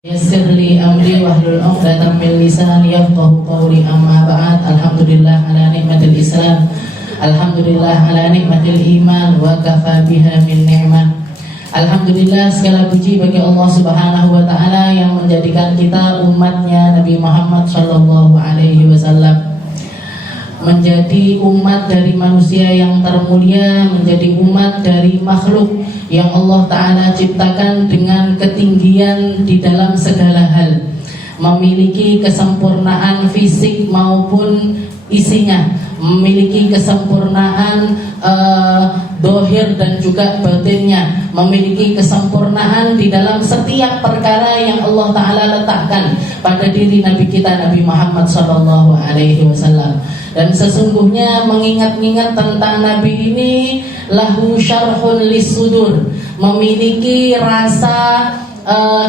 Yassir li amri wahlul 'uqdatam min lisani yafqahu qawli. Amma ba'd. Alhamdulillah ala nikmatil Islam. Alhamdulillah ala nikmatil iman wa kafa biha min ni'mah. Alhamdulillah, segala puji bagi Allah Subhanahu wa taala yang menjadikan kita umatnya Nabi Muhammad sallallahu alaihi wasallam menjadi umat dari manusia yang termulia, menjadi umat dari makhluk yang Allah Ta'ala ciptakan dengan ketinggian di dalam segala hal, memiliki kesempurnaan fisik maupun isinya, memiliki kesempurnaan dohir dan juga batinnya, memiliki kesempurnaan di dalam setiap perkara yang Allah Ta'ala letakkan pada diri Nabi kita Nabi Muhammad sallallahu alaihi wasallam. Dan sesungguhnya mengingat-ingat tentang Nabi ini lahu syarhun lis-sudur, memiliki rasa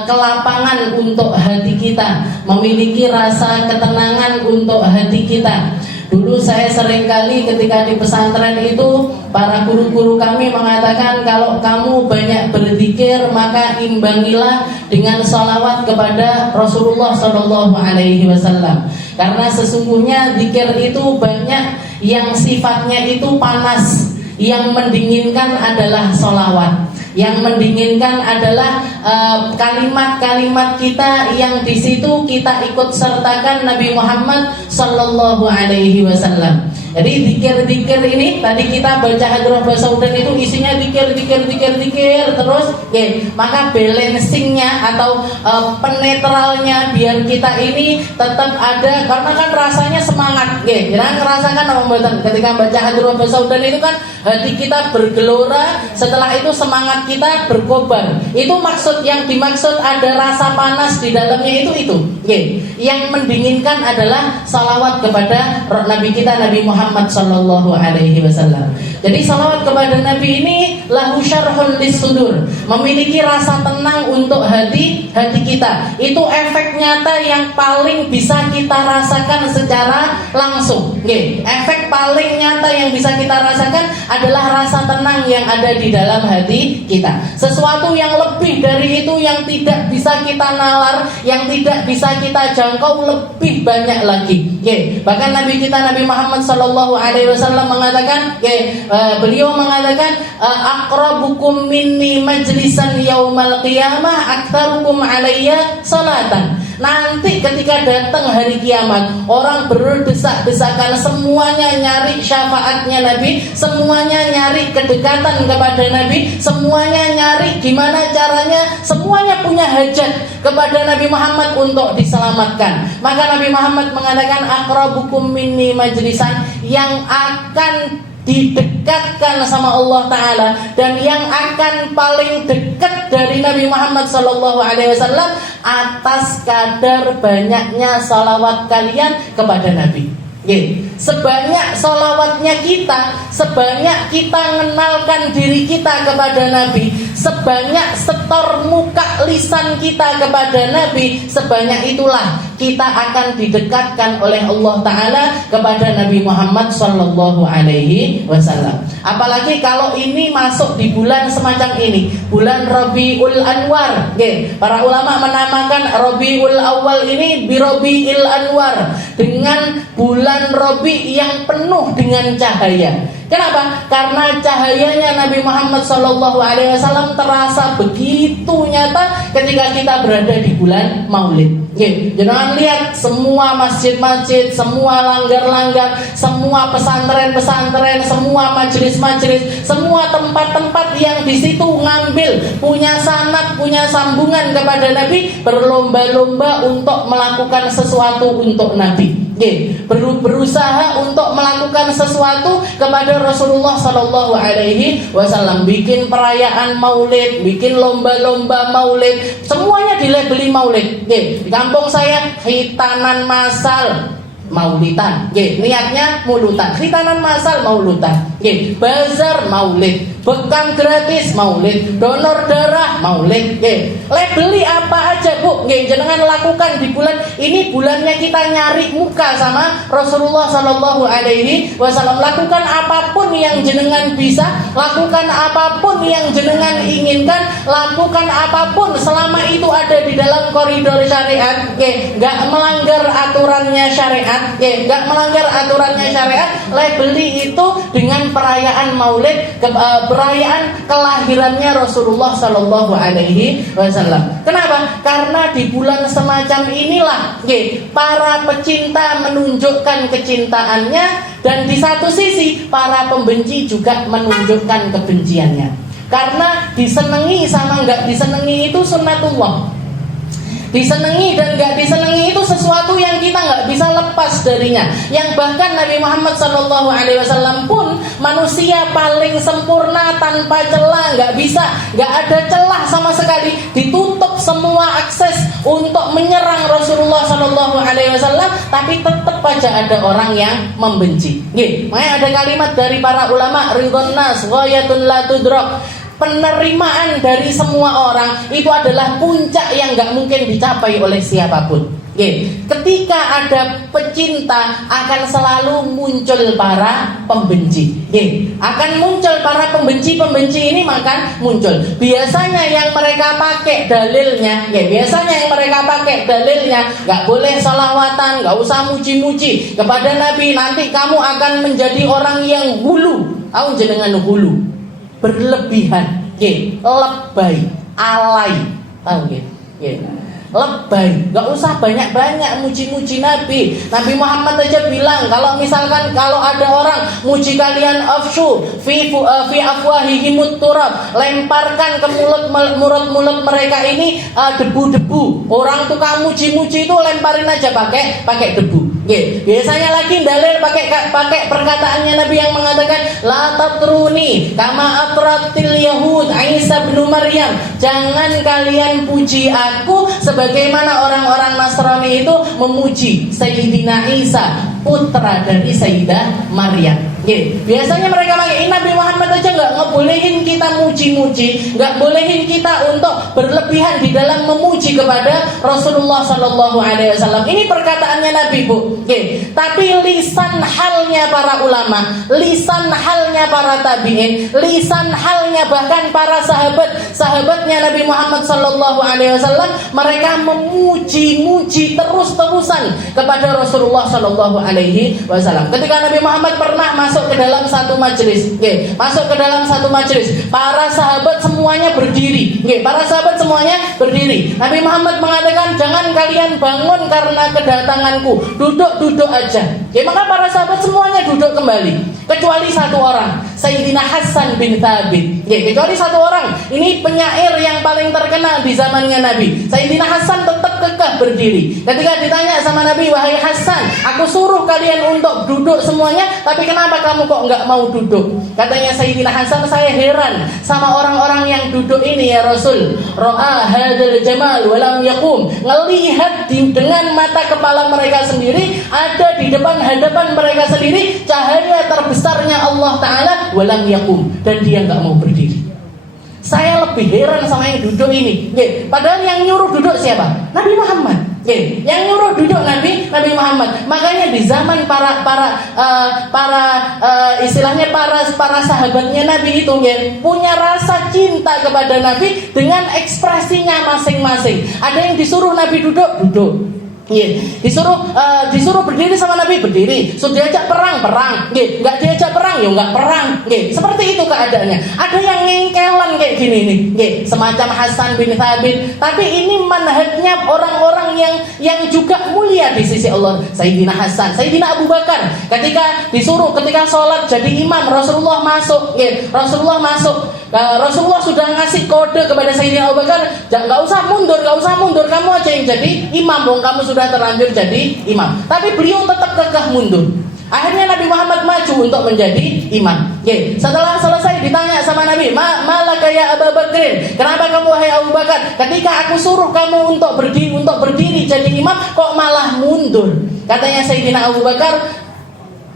kelapangan untuk hati kita, memiliki rasa ketenangan untuk hati kita. Dulu saya seringkali ketika di pesantren itu, para guru-guru kami mengatakan, kalau kamu banyak berzikir maka imbangilah dengan sholawat kepada Rasulullah Shallallahu Alaihi Wasallam. Karena sesungguhnya zikir itu banyak yang sifatnya itu panas, yang mendinginkan adalah sholawat. Yang mendinginkan adalah kalimat-kalimat kita yang di situ kita ikut sertakan Nabi Muhammad sallallahu alaihi wasallam. Jadi zikir-zikir ini tadi kita baca Hadrah Basaudan itu isinya zikir terus, maka balancingnya atau penetralnya biar kita ini tetap ada, karena kan rasanya semangat, jangan ngerasakan apa ketika baca Hadrah Basaudan itu kan hati kita bergelora, setelah itu semangat kita berkobar. Itu maksud, yang dimaksud ada rasa panas di dalamnya itu. Yang mendinginkan adalah salawat kepada Nabi kita Nabi Muhammad sallallahu alaihi wasallam. Jadi salawat kepada Nabi ini lahu syarhun lis-sudur, memiliki rasa tenang untuk hati kita. Itu efek nyata yang paling bisa kita rasakan secara langsung. Efek paling nyata yang bisa kita rasakan adalah rasa tenang yang ada di dalam hati kita. Sesuatu yang lebih dari itu yang tidak bisa kita nalar, yang tidak bisa kita jangkau lebih banyak lagi. Bahkan Nabi kita Nabi Muhammad sallallahu alaihi wasallam mengatakan, beliau mengatakan, aqrabukum minni majlisan yaumal qiyamah aktsarukum alayya salatan. Nanti ketika datang hari kiamat, orang berdesak-desakan, semuanya nyari syafaatnya Nabi, semuanya nyari kedekatan kepada Nabi, semuanya nyari gimana caranya, semuanya punya hajat kepada Nabi Muhammad untuk diselamatkan. Maka Nabi Muhammad mengatakan, aqrabukum minni majlisan, yang akan didekatkan sama Allah Ta'ala dan yang akan paling dekat dari Nabi Muhammad Sallallahu Alaihi Wasallam atas kadar banyaknya salawat kalian kepada Nabi. Sebanyak salawatnya kita, sebanyak kita mengenalkan diri kita kepada Nabi, sebanyak setor muka lisan kita kepada Nabi, sebanyak itulah kita akan didekatkan oleh Allah Ta'ala kepada Nabi Muhammad Sallallahu Alaihi Wasallam. Apalagi kalau ini masuk di bulan semacam ini, bulan Rabiul Anwar. Para ulama menamakan Rabiul Awal ini Birabiil Anwar, dengan bulan Rabi yang penuh dengan cahaya. Kenapa? Karena cahayanya Nabi Muhammad SAW terasa begitu nyata ketika kita berada di bulan Maulid. Jangan lihat semua masjid-masjid, semua langgar-langgar, semua pesantren-pesantren, semua majelis-majelis, semua tempat-tempat yang di situ ngambil punya sanad, punya sambungan kepada Nabi, berlomba-lomba untuk melakukan sesuatu untuk Nabi. Berusaha untuk melakukan sesuatu kepada Rasulullah Sallallahu Alaihi Wasallam, bikin perayaan Maulid, bikin lomba-lomba Maulid, semuanya dilabeli Maulid. Di kampung saya hitanan massal, maulitan. Nggih, niatnya mulutan. Khitanan masal maulutan. Nggih, bazar maulid, bekam gratis maulid, donor darah maulid. Nggih. Beli apa aja, Bu. Nggih, jenengan lakukan di bulan ini, bulannya kita nyari muka sama Rasulullah sallallahu alaihi wasallam. Lakukan apapun yang jenengan bisa, lakukan apapun yang jenengan inginkan, lakukan apapun selama itu ada di dalam koridor syariat. Nggak melanggar aturannya syariat. Nggak melanggar aturannya syariat. Beli itu dengan perayaan maulid, perayaan kelahirannya Rasulullah sallallahu alaihi wasallam. Kenapa? Karena di bulan semacam inilah para pecinta menunjukkan kecintaannya, dan di satu sisi para pembenci juga menunjukkan kebenciannya. Karena disenangi sama nggak disenangi itu sunnatullah. Disenangi dan nggak disenangi itu sesuatu yang kita nggak bisa lepas darinya. Yang bahkan Nabi Muhammad SAW pun manusia paling sempurna tanpa celah, nggak ada celah sama sekali. Ditutup semua akses untuk menyerang Rasulullah SAW, tapi tetap aja ada orang yang membenci. Makanya ada kalimat dari para ulama, ridhon nas ghayatun la tudrak. Penerimaan dari semua orang itu adalah puncak yang gak mungkin dicapai oleh siapapun. Ketika ada pecinta, akan selalu muncul para pembenci. Akan muncul para pembenci ini, maka muncul. Biasanya yang mereka pakai dalilnya, gak boleh salawatan, gak usah muji-muji kepada Nabi. Nanti kamu akan menjadi orang yang hulu. Tahu jenengan hulu? Berlebihan, lebay, alay, tahu lebay, nggak usah banyak-banyak muji-muji Nabi. Nabi Muhammad aja bilang, kalau ada orang muji kalian afshu fi afwahihimut turab, lemparkan ke mulut mereka ini debu-debu. Orang tukang muji-muji itu lemparin aja pakai debu. Biasanya lagi dalil pakai perkataannya Nabi yang mengatakan la tatruni kama atratil yahud Isa bin Maryam. Jangan kalian puji aku sebagaimana orang-orang Nasrani itu memuji Sayyidina Isa, putra dari Sayyidah Maryam. Biasanya mereka pakai Nabi Muhammad aja nggak ngebolehin kita muji-muji, nggak bolehin kita untuk berlebihan di dalam memuji kepada Rasulullah Sallallahu Alaihi Wasallam. Ini perkataannya Nabi, Bu. Tapi lisan halnya para ulama, lisan halnya para tabi'in, lisan halnya bahkan para sahabatnya Nabi Muhammad Sallallahu Alaihi Wasallam, mereka memuji-muji terus-terusan kepada Rasulullah Sallallahu Alaihi Wasallam. Ketika Nabi Muhammad pernah masuk ke dalam satu majelis, para sahabat semuanya berdiri. Nabi Muhammad mengatakan, jangan kalian bangun karena kedatanganku, duduk aja. Maka para sahabat semuanya duduk kembali, kecuali satu orang, Sayyidina Hasan bin Thabit. Kecuali satu orang, ini penyair yang paling terkenal di zamannya Nabi. Sayyidina Hasan tetap kekeh berdiri. Ketika ditanya sama Nabi, wahai Hasan, aku suruh kalian untuk duduk semuanya, tapi kenapa kamu kok nggak mau duduk? Katanya Sayyidina Hasan, saya heran sama orang-orang yang duduk ini ya Rasul. Ro'a hadal jamal walam yakum. Ngelihat dengan mata kepala mereka sendiri, ada di depan hadapan mereka sendiri cahaya terbesarnya Allah Ta'ala, walam yakum, dan dia nggak mau berdiri. Saya lebih heran sama yang duduk ini. Padahal yang nyuruh duduk siapa? Nabi Muhammad. Yang nyuruh duduk Nabi Muhammad. Makanya di zaman para sahabatnya Nabi itu punya rasa cinta kepada Nabi dengan ekspresinya masing-masing. Ada yang disuruh Nabi duduk. Disuruh berdiri sama Nabi, berdiri. Suruh diajak perang, nggak diajak perang, ya nggak perang. Seperti itu keadaannya. Ada yang ngengkelan kayak gini nih, semacam Hasan bin Thabit. Tapi ini manhajnya orang-orang yang juga mulia di sisi Allah. Sayyidina Hasan, Sayyidina Abu Bakar, ketika sholat jadi imam, Rasulullah masuk. Rasulullah sudah ngasih kode kepada Sayyidina Abu Bakar, nggak usah mundur, kamu aja yang jadi imam, kamu sudah terlanjur jadi imam. Tapi beliau tetap kekeh mundur. Akhirnya Nabi Muhammad maju untuk menjadi imam. Setelah selesai ditanya sama Nabi, malaka ya Abu Bakrin, kenapa kamu wahai Abu Bakar, ketika aku suruh kamu untuk berdiri jadi imam, kok malah mundur? Katanya Sayyidina Abu Bakar,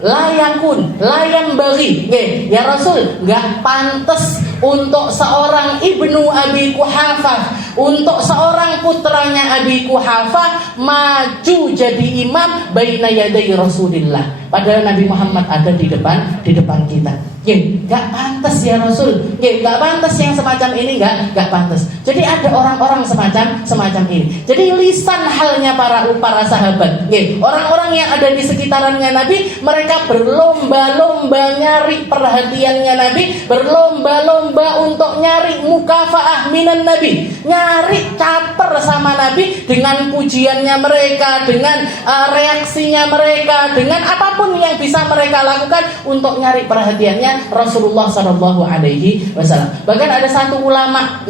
layam bagi, ya Rasul, nggak pantas untuk seorang Ibnu Abi Quhafah, untuk seorang putranya Abi Quhafah maju jadi imam baina yaday Rasulillah. Padahal Nabi Muhammad ada di depan kita. Nggak pantas ya Rasul. Nggak pantas yang semacam ini, nggak pantas. Jadi ada orang-orang semacam ini. Jadi lisan halnya para sahabat. Orang-orang yang ada di sekitarannya Nabi, mereka berlomba-lomba nyari perhatiannya Nabi, berlomba-lomba untuk nyari mukafaah minan Nabi, nyari caper sama Nabi dengan pujiannya mereka, dengan reaksinya mereka, dengan apapun yang bisa mereka lakukan untuk nyari perhatiannya Rasulullah Shallallahu Alaihi Wasallam. Bahkan ada satu ulama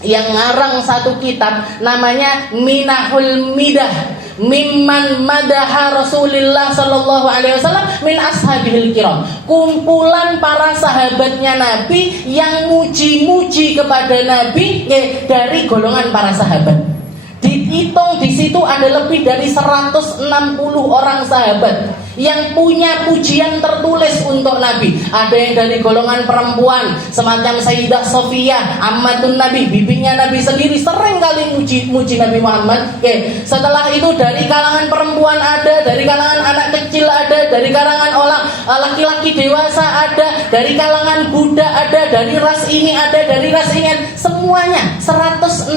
yang ngarang satu kitab namanya Minahul Midah mimman madaha Rasulullah Sallallahu Alaihi Wasallam min ashabihil kiram. Kumpulan para sahabatnya Nabi yang muji-muji kepada Nabi dari golongan para sahabat. Dihitung di situ ada lebih dari 160 orang sahabat yang punya pujian tertulis untuk Nabi. Ada yang dari golongan perempuan semacam Sayyidah Sofiyah, ammatun Nabi, bibinya Nabi sendiri sering kali muji Nabi Muhammad. Setelah itu dari kalangan perempuan ada, dari kalangan anak kecil ada, dari kalangan orang laki-laki dewasa ada, dari kalangan budak ada, dari ras ini ada, dari ras ini ada. Semuanya 160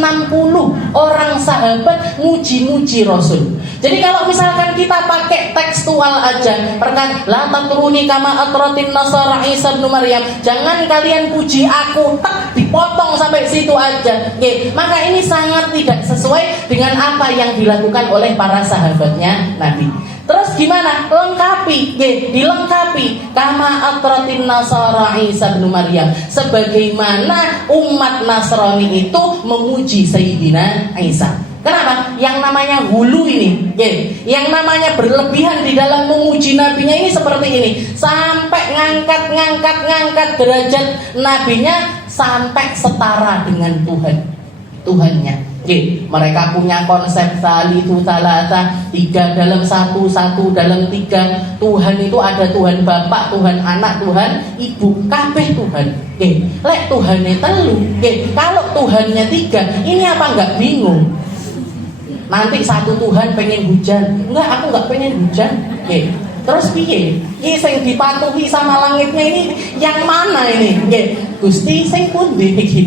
orang sahabat muji-muji Rasul. Jadi kalau misalkan kita pakai tekstual aja, perkan la tatruni kama atratin nasara Isa bin Maryam, jangan kalian puji aku, tak dipotong sampai situ aja. Maka ini sangat tidak sesuai dengan apa yang dilakukan oleh para sahabatnya Nabi. Terus gimana? Lengkapi, dilengkapi kama atratin nasara Isa bin Maryam, sebagaimana umat Nasrani itu memuji Sayyidina Isa. Kenapa? Yang namanya hulu ini, yang namanya berlebihan di dalam memuji nabinya ini seperti ini, sampai ngangkat derajat nabinya sampai setara dengan Tuhannya. Mereka punya konsep salisu salasa, 3 dalam 1, 1 dalam 3. Tuhan itu ada Tuhan Bapak, Tuhan Anak, Tuhan Ibu, kabeh Tuhan. Lek Tuhannya telu, kalau Tuhannya 3, ini apa enggak bingung? Nanti satu Tuhan pengen hujan, enggak, aku enggak pengen hujan. Terus piye? Sing dipatuhi sama langitnya ini yang mana ini? Gusti sing pundi iki?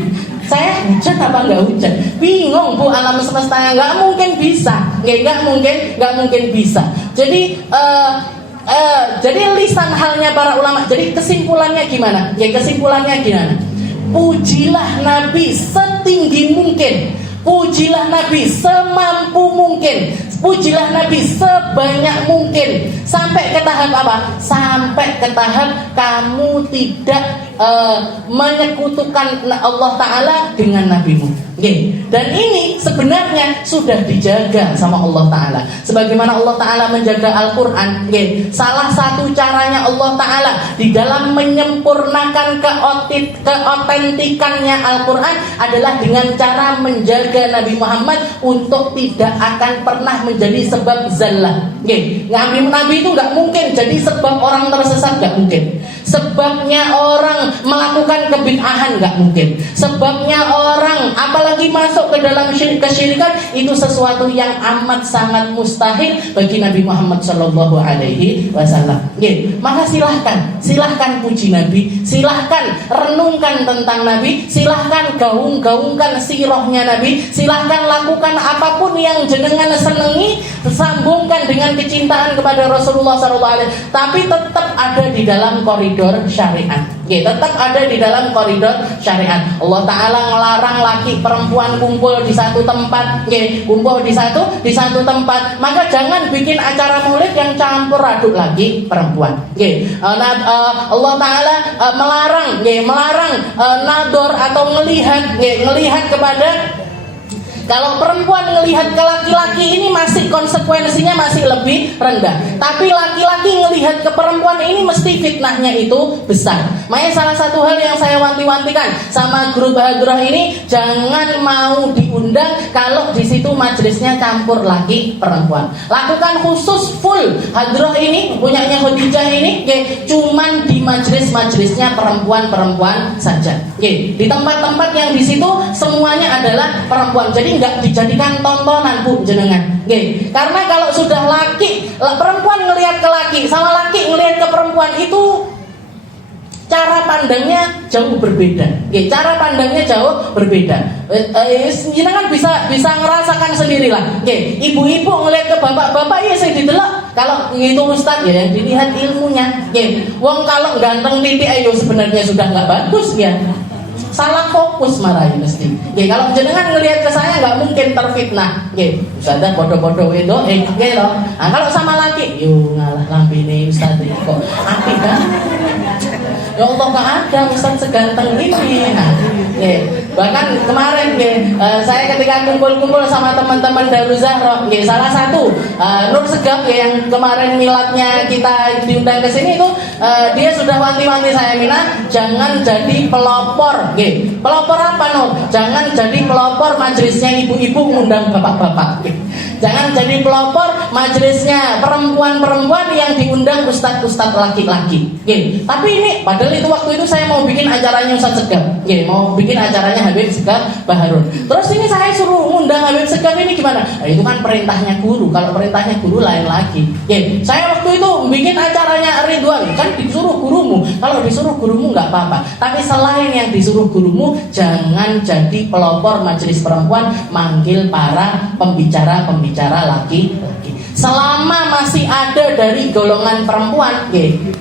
Saya hujan apa enggak hujan? Bingung Bu, alam semesta enggak mungkin bisa. Enggak mungkin bisa. Jadi jadi lisan halnya para ulama. Jadi kesimpulannya gimana? Kesimpulannya gimana? Pujilah Nabi setinggi mungkin. Pujilah Nabi semampu mungkin. Pujilah Nabi sebanyak mungkin. Sampai ke tahap apa? Sampai ke tahap kamu tidak menyekutukan Allah Ta'ala dengan nabimu. Dan ini sebenarnya sudah dijaga sama Allah Ta'ala. Sebagaimana Allah Ta'ala menjaga Al-Quran, salah satu caranya Allah Ta'ala di dalam menyempurnakan keotentikannya Al-Quran adalah dengan cara menjaga Nabi Muhammad untuk tidak akan pernah menjadi sebab zallah. Nabi itu gak mungkin jadi sebab orang tersesat, gak mungkin. Sebabnya orang melakukan kebid'ahan, gak mungkin. Sebabnya orang apalagi masuk ke dalam kesyirikan, itu sesuatu yang amat sangat mustahil bagi Nabi Muhammad Shallallahu Alaihi Wasallam. Maka silahkan puji Nabi, silahkan renungkan tentang Nabi, silahkan gaungkan sirahnya Nabi, silahkan lakukan apapun yang jenengan senengi, sambungkan dengan kecintaan kepada Rasulullah Shallallahu Alaihi Wasallam, tapi tetap ada di dalam koridor syariat. Tetap ada di dalam koridor syariat. Allah Ta'ala ngelarang laki perempuan kumpul di satu tempat, kumpul di satu tempat. Maka jangan bikin acara maulid yang campur aduk lagi perempuan. Allah Ta'ala melarang nador atau ngelihat kepada Kalau perempuan ngelihat ke laki-laki ini masih konsekuensinya masih lebih rendah. Tapi laki-laki ngelihat ke perempuan ini mesti fitnahnya itu besar. Makanya salah satu hal yang saya wanti-wantikan sama grup hadroh ini, jangan mau diundang kalau di situ majelisnya campur laki perempuan. Lakukan khusus full hadroh ini punyanya Khadijah ini, cuman di majelis-majelisnya perempuan-perempuan saja. Di tempat-tempat yang di situ semuanya adalah perempuan. Jadi nggak dijadikan tontonan Bu jenengan. Karena kalau sudah perempuan ngelihat ke laki sama laki ngelihat ke perempuan itu cara pandangnya jauh berbeda. Cara pandangnya jauh berbeda. Jenengan bisa ngerasakan sendirilah. Ibu-ibu ngelihat ke bapak-bapak ya saya didelok. Kalau itu ustaz ya yang dilihat ilmunya. Wong kalau ganteng titik ayo sebenarnya sudah nggak bagus ya. Salah fokus marahin mesti. Kalau jenengan ngelihat ke saya nggak mungkin terfitnah. Ustazah bodoh-bodoh itu loh. Nah, kalau sama laki, yuk ngalah lambene ustaz kok apik kan? Ya Allah gak ada ustaz seganteng ini. Nah, bahkan kemarin saya ketika kumpul-kumpul sama teman-teman Darul Zahra, salah satu Nur Segap yang kemarin miladnya kita diundang ke sini itu dia sudah wanti-wanti saya, Mina, jangan jadi pelopor. Pelopor apa Nur? Jangan jadi pelopor majelisnya ibu-ibu ngundang bapak-bapak. Jangan jadi pelopor majelisnya perempuan-perempuan yang diundang ustadz-ustadz laki-laki. Tapi ini padahal itu waktu itu saya mau bikin acaranya Ustadz Segap. Mau bikin acaranya Habib Segap Baharun. Terus ini saya suruh ngundang Habib Segap ini gimana? Itu kan perintahnya guru. Kalau perintahnya guru lain lagi. Saya waktu itu bikin acaranya Ridwan, kan disuruh gurumu. Kalau disuruh gurumu nggak apa-apa. Tapi selain yang disuruh gurumu, jangan jadi pelopor majelis perempuan manggil para pembicara laki-laki. Selama masih ada dari golongan perempuan,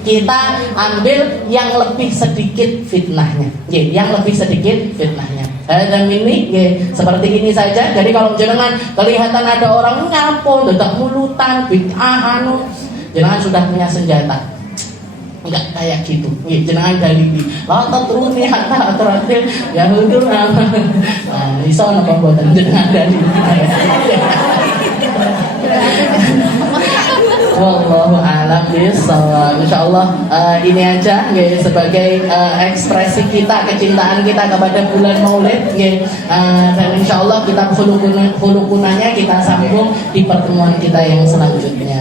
kita ambil yang lebih sedikit fitnahnya. Yang lebih sedikit fitnahnya. Dan ini seperti ini saja. Jadi kalau jenengan kelihatan ada orang nyampol, dadak mulutan, bid'ah jenengan sudah punya senjata. Enggak kayak gitu. Jenengan dari lontot turun nih hatta terakhir ya hundur. Nah, iso napa mboten jenengan dari. Wallahu a'lam bishawab. Insyaallah ini aja sebagai ekspresi kita, kecintaan kita kepada bulan Maulid dan insyaallah kita khulukunanya kita sambung di pertemuan kita yang selanjutnya.